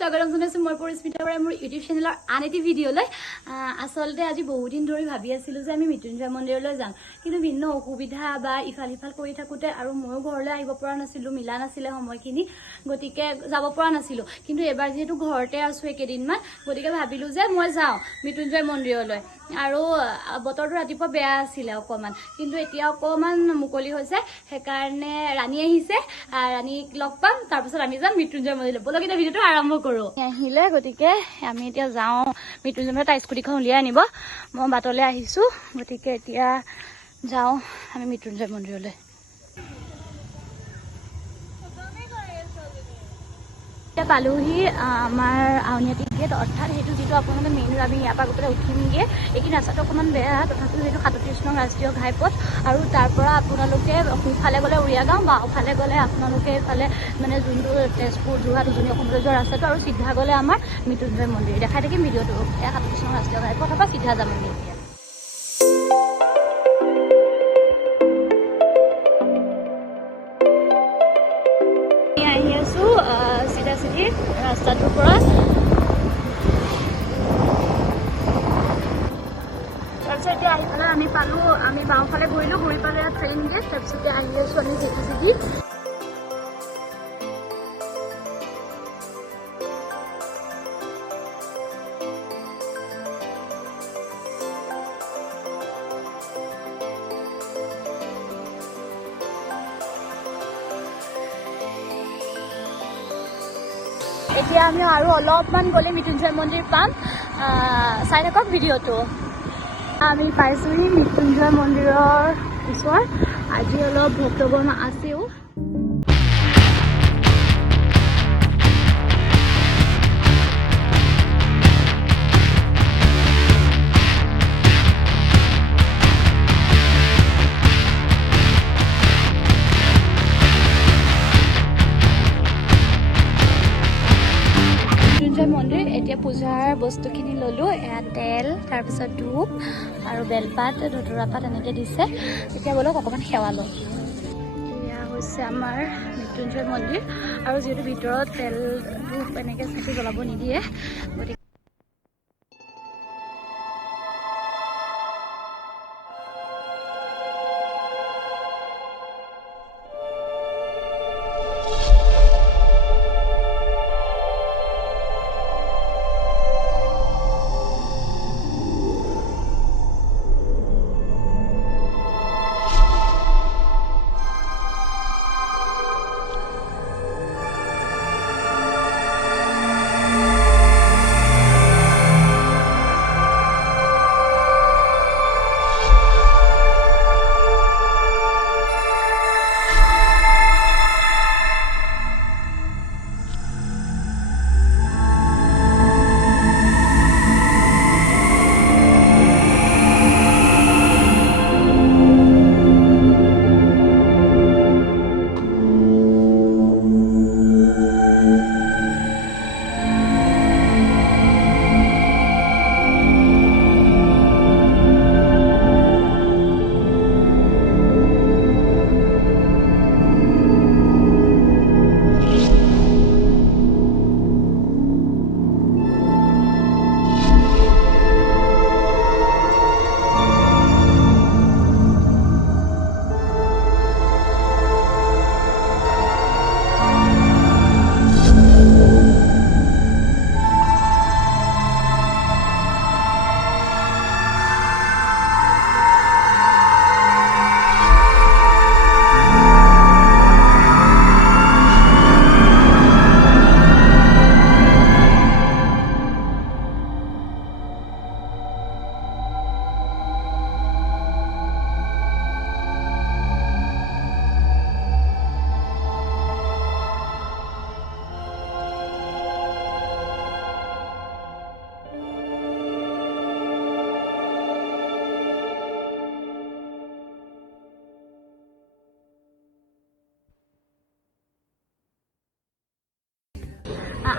স্বাগতম জনাইছোঁ মই পৰিস্মিতা বৰাই মোৰ ইউটিউব চেনেলৰ আন এটি ভিডিঅ'লৈ। আচলতে আজি বহুদিন ধৰি ভাবি আছিলোঁ যে আমি মৃত্যুঞ্জয় মন্দিৰলৈ যাম, কিন্তু ভিন্ন অসুবিধা বা ইফাল সিফাল কৰি থাকোঁতে আৰু ময়ো ঘৰলৈ আহিব পৰা নাছিলোঁ, মিলা নাছিলে সময়খিনি, গতিকে যাব পৰা নাছিলোঁ। কিন্তু এবাৰ যিহেতু ঘৰতে আছোঁ একেদিনমান, গতিকে ভাবিলোঁ যে মই যাওঁ মৃত্যুঞ্জয় মন্দিৰলৈ। আৰু বতৰটো ৰাতিপুৱা বেয়া আছিলে অকণমান, কিন্তু এতিয়া অকণমান মুকলি হৈছে, সেইকাৰণে ৰাণী আহিছে, ৰাণীক লগ পাম, তাৰপিছত আমি যাম মৃত্যুঞ্জয় মন্দিৰলৈ। বলক এতিয়া ভিডিঅ'টো আৰম্ভ কৰোঁ। আহিলে, গতিকে আমি এতিয়া যাওঁ মৃত্যুঞ্জয় মন্দিৰ। তাই স্কুটিখন উলিয়াই আনিব, মই বাটলৈ আহিছোঁ, গতিকে এতিয়া যাওঁ আমি মৃত্যুঞ্জয় মন্দিৰলৈ। এতিয়া পালোহি আমাৰ আউনীআটী গেট, অৰ্থাৎ সেইটো যিটো আপোনালোকে মেইন আমি ইয়াৰ পৰা গৈ পেলাই উঠিমগৈ। এইখিনি ৰাস্তাটো অকণমান বেয়া, তথাপিও সেইটো 37 নং ৰাষ্ট্ৰীয় ঘাইপথ। আৰু তাৰ পৰা আপোনালোকে সোঁফালে গ'লে উৰিয়াগাঁও, বাওঁফালে গ'লে আপোনালোকে এইফালে মানে যোনটো তেজপুৰ যোৰহাট উজনি অসমলৈ যোৱা ৰাস্তাটো, আৰু চিধা গ'লে আমাৰ মৃত্যুঞ্জয় মন্দিৰ। দেখাই থাকিম ভিডিঅ'টো। এয়া 37 নং ৰাষ্ট্ৰীয় ঘাইপথৰ পৰা চিধা যাম আমি এতিয়া। আহি আছোঁ চিধা চিধি ৰাস্তাটোৰ পৰা। তাৰপিছত এতিয়া আহি পেলাই আমি পালোঁ, আমি বাওঁফালে ঘূৰি পালোঁ ইয়াত ট্ৰেইন গেট। তাৰপিছতে আহি আছোঁ আমি চিধা চিধি। এতিয়া আমি আৰু অলপমান গ'লে মৃত্যুঞ্জয় মন্দিৰ পাম, চাই থাকক ভিডিঅ'টো। আমি পাইছোঁহি মৃত্যুঞ্জয় মন্দিৰৰ ওচৰত। আজি অলপ ভক্তগণ আছেও। মন্দিৰ এতিয়া পূজাৰ বস্তুখিনি ল'লোঁ। এয়া তেল, তাৰপিছত ধূপ আৰু বেলপাত, ধতুৰা পাত এনেকৈ দিছে। এতিয়া ব'লক অকণমান সেৱা লওঁ। এয়া হৈছে আমাৰ মৃত্যুঞ্জয় মন্দিৰ, আৰু যিহেতু ভিতৰত তেল ধূপ এনেকৈ চাকি জ্বলাব নিদিয়ে, গতিকে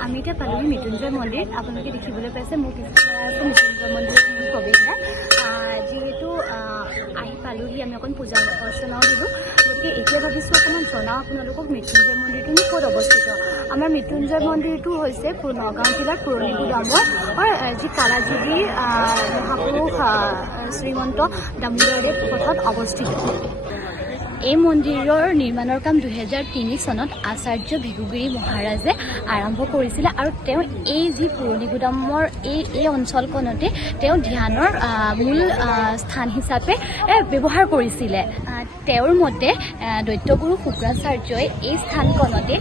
আমি এতিয়া পালোহি মৃত্যুঞ্জয় মন্দিৰ। আপোনালোকে দেখিবলৈ পাইছে মোৰ পিছফালে আছে মৃত্যুঞ্জয় মন্দিৰৰ মূল প্ৰৱেশদ্বাৰ। যিহেতু আহি পালোহি, আমি অকণ পূজা অৰ্চনাও দিলোঁ। গতিকে এতিয়া ভাবিছোঁ অকণমান জনাওঁ আপোনালোকক মৃত্যুঞ্জয় মন্দিৰটোনো ক'ত অৱস্থিত। আমাৰ মৃত্যুঞ্জয় মন্দিৰটো হৈছে নগাঁও জিলাৰ পুৰণি গুদামৰ যি কালাজীবী মহাপুৰুষ শ্ৰীমন্ত দামোদৰদেৱ পথত অৱস্থিত। এই মন্দিৰৰ নিৰ্মাণৰ কাম 2003 চনত আচাৰ্য ভিগুগিৰি মহাৰাজে আৰম্ভ কৰিছিলে আৰু তেওঁ এই যি পুৰণি গুদামৰ এই অঞ্চলখনতে তেওঁ ধ্যানৰ মূল স্থান হিচাপে ব্যৱহাৰ কৰিছিলে। তেওঁৰ মতে দৈত্যগুৰু শুক্ৰাচাৰ্যই এই স্থানখনতে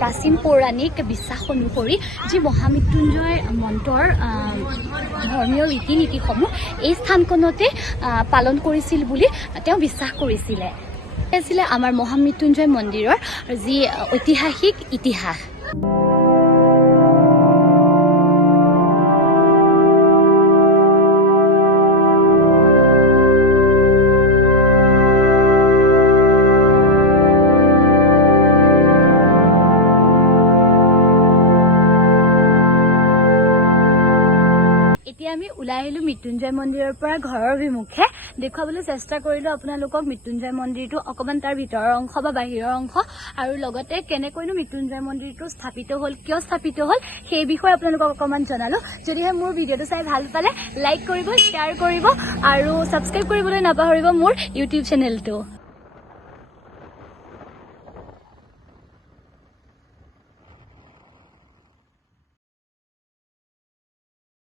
প্ৰাচীন পৌৰাণিক বিশ্বাস অনুসৰি যি মহামৃত্যুঞ্জয় মন্ত্ৰৰ ধৰ্মীয় ৰীতি নীতিসমূহ এই স্থানখনতে পালন কৰিছিল বুলি তেওঁ বিশ্বাস কৰিছিল। আছিলে আমাৰ মহামৃত্যুঞ্জয় মন্দিৰৰ যি ঐতিহাসিক ইতিহাস। এতিয়া আমি ওলাই আহিলোঁ মৃত্যুঞ্জয় মন্দিৰৰ পৰা ঘৰৰ অভিমুখে। দেখুৱাবলৈ চেষ্টা কৰিলোঁ আপোনালোকক মৃত্যুঞ্জয় মন্দিৰটো, অকণমান তাৰ ভিতৰৰ অংশ বা বাহিৰৰ অংশ, আৰু লগতে কেনেকৈনো মৃত্যুঞ্জয় মন্দিৰটো স্থাপিত হ'ল, কিয় স্থাপিত হ'ল সেই বিষয়ে আপোনালোকক অকণমান জনালোঁ। যদিহে মোৰ ভিডিঅ'টো চাই ভাল পালে লাইক কৰিব, শ্বেয়াৰ কৰিব আৰু ছাবস্ক্ৰাইব কৰিবলৈ নাপাহৰিব মোৰ ইউটিউব চেনেলটো।